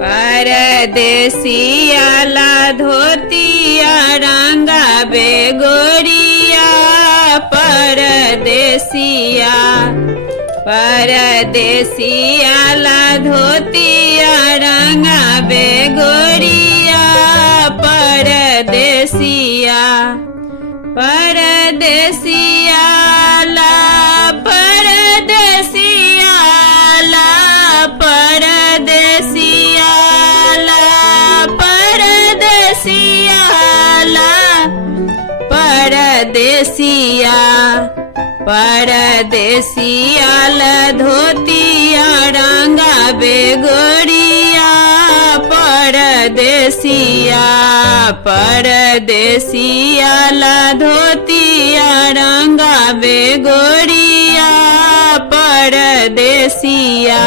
परदेसिया ला धोतिया रंगावे गोरिया परदेसिया परदेसिया ला धोतिया रंगावे गोरिया परदेसिया परदेसिया ला परदेसिया ला परदेसिया ला परदेसिया ला परदेसिया परदेसिया ला धोतिया रंगावे गोरिया परदेसिया परदेसिया ला धोतिया रंगावे गोरिया परदेसिया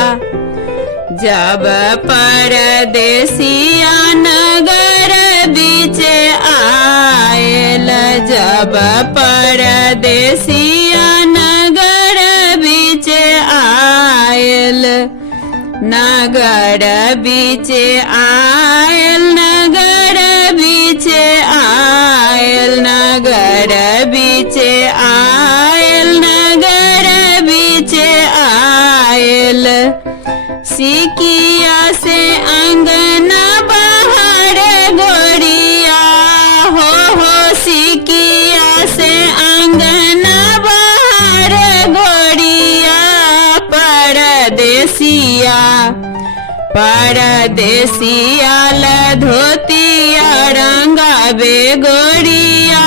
जब परदेसिया नगर बीचे आयल जब परदेसिया नगर बीचे आयल नगर बीचे आयल नगर बीचे आयल नगर बीचे आयल नगर बीचे आयल सिकिया से अंगना बाहर गोरिया हो सिकिया से अंगना बाहर गोरिया परदेसिया परदेसिया ला धोतिया रंगावे गोरिया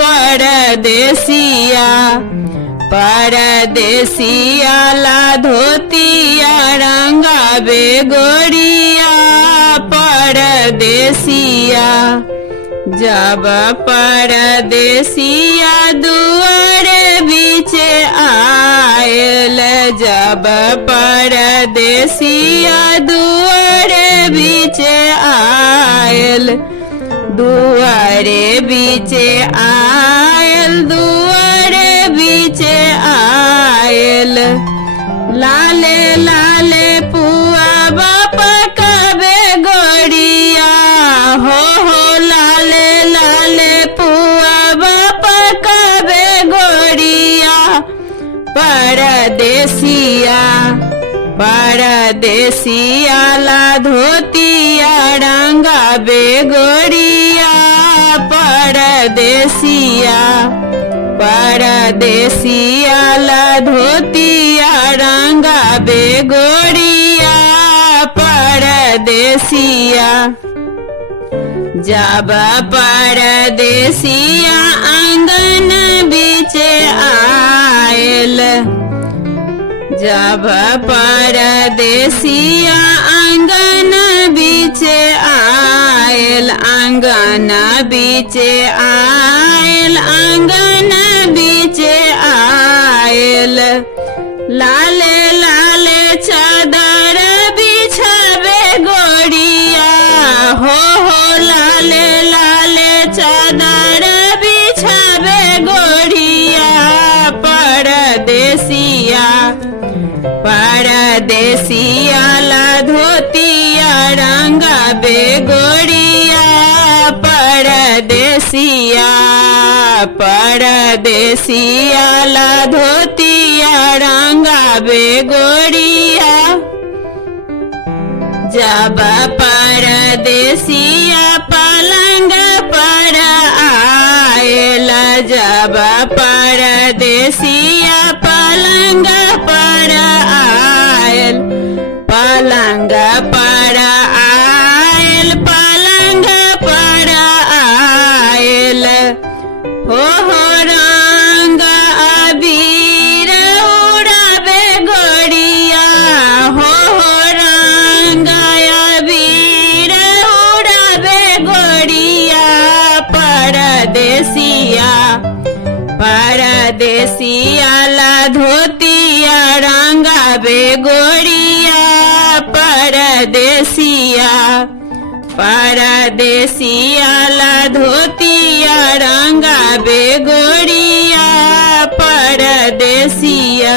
परदेसिया परदेसिया ला धोतिया रंगावे गोरिया परदेसिया जब परदेसिया दुआर बीचे आयल जब परदेसिया दुआर बीचे आयल दुआरे बीचे आयल दुआरे बीचे आयल लाले लाले पुआ बापा कबे गोरिया हो लाले लाले पुआ बापा कबे गोरिया परदेसिया परदेसिया ला धोतिया रंगावे गोरिया परदेसिया परदेसिया ला धोतिया रंगावे गोरिया परदेसिया जब परदेसिया आंगन बीचे आयल जब परदेसिया आंगन बीचे आयल आंगन बीचे आयल आंगन बीचे आयल लाले लाले चादर बिछावे गोरिया हो लाले लाले चादर बिछावे गोरिया परदेसिया परदेसिया ला धोतिया रंगावे गोरिया परदेसिया परदेसिया ला धोतिया रंगावे गोरिया जब परदेसिया पलंग पर आयल जब परदेसिया पलंग पर आयल पलंग पर आयल पलंग पर आयल हो रंग अबीर उड़ावे गोरिया हो रंग अबीर उड़ावे गोरिया परदेसिया परदेसिया ला धोतिया रंगावे गोरिया परदेसिया परदेसिया ला धोतिया रंगावे गोरिया परदेसिया।